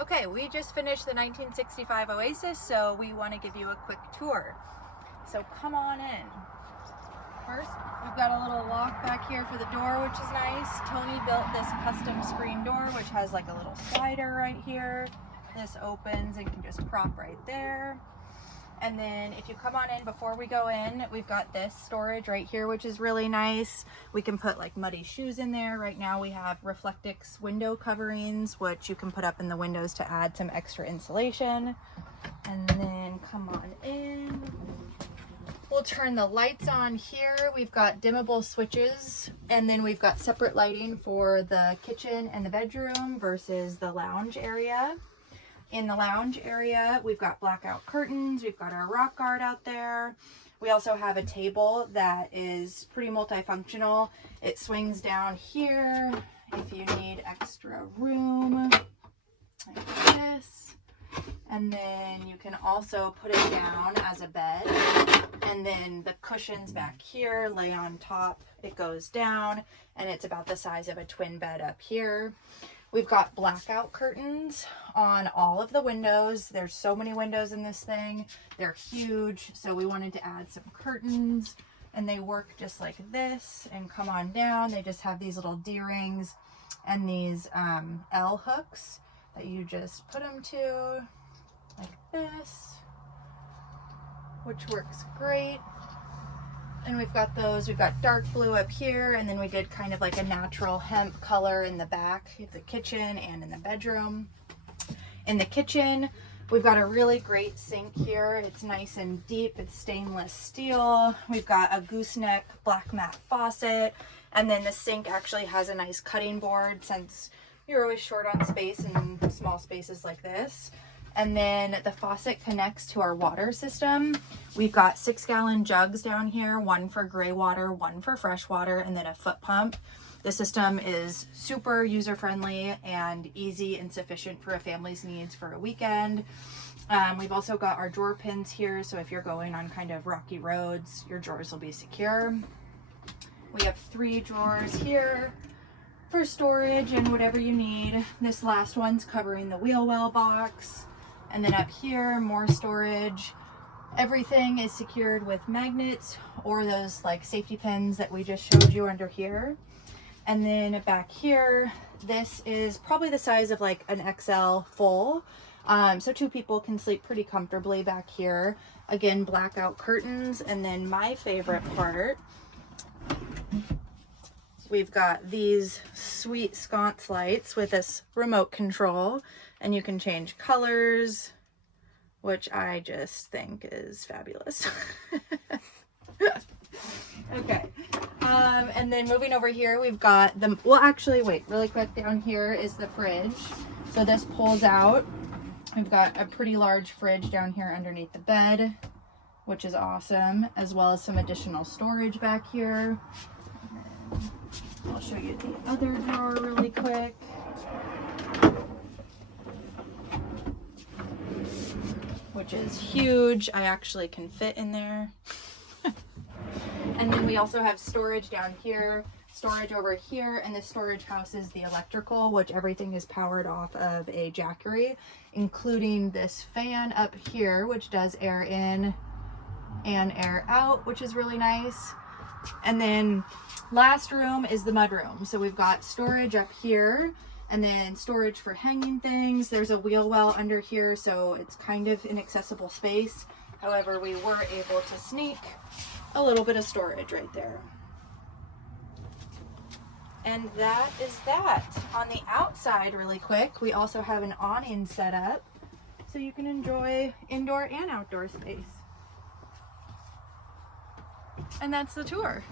Okay, we just finished the 1965 Oasis, so we want to give you a quick tour. So come on in. First, we've got a little lock back here for the door, which is nice. Tony built this custom screen door, which has like a little slider right here. This opens and can just prop right there. And then if you come on in, before we go in, we've got this storage right here, which is really nice. We can put like muddy shoes in there. Right now we have Reflectix window coverings, which you can put up in the windows to add some extra insulation. And then come on in. We'll turn the lights on here. We've got dimmable switches, and then we've got separate lighting for the kitchen and the bedroom versus the lounge area. In the lounge area, we've got blackout curtains. We've got our rock guard out there. We also have a table that is pretty multifunctional. It swings down here if you need extra room, like this. And then you can also put it down as a bed. And then the cushions back here lay on top. It goes down, and it's about the size of a twin bed up here. We've got blackout curtains on all of the windows. There's so many windows in this thing. They're huge, so we wanted to add some curtains, and they work just like this and come on down. They just have these little D-rings and these L hooks that you just put them to like this, which works great. And we've got those, we've got dark blue up here, and then we did kind of like a natural hemp color in the back of the kitchen and in the bedroom. In the kitchen, we've got a really great sink here. It's nice and deep, it's stainless steel. We've got a gooseneck black matte faucet, and then the sink actually has a nice cutting board since you're always short on space in small spaces like this. And then the faucet connects to our water system. We've got 6-gallon jugs down here, one for gray water, one for fresh water, and then a foot pump. The system is super user-friendly and easy and sufficient for a family's needs for a weekend. We've also got our drawer pins here, so if you're going on kind of rocky roads, your drawers will be secure. We have 3 drawers here for storage and whatever you need. This last one's covering the wheel well box. And then up here, more storage. Everything is secured with magnets or those like safety pins that we just showed you under here. And then back here, this is probably the size of like an XL full. So 2 people can sleep pretty comfortably back here. Again, blackout curtains. And then my favorite part, we've got these sweet sconce lights with this remote control, and you can change colors, which I just think is fabulous. Okay. And then moving over here, we've got the, well, actually, wait, really quick, down here is the fridge. So this pulls out. We've got a pretty large fridge down here underneath the bed, which is awesome, as well as some additional storage back here. I'll show you the other drawer really quick. Which is huge. I actually can fit in there. And then we also have storage down here, storage over here, and the storage house is the electrical, which everything is powered off of a Jackery, including this fan up here, which does air in and air out, which is really nice. And then last room is the mud room. So we've got storage up here, and then storage for hanging things. There's a wheel well under here, so it's kind of inaccessible space. However, we were able to sneak a little bit of storage right there. And that is that. On the outside, really quick, we also have an awning set up so you can enjoy indoor and outdoor space. And that's the tour.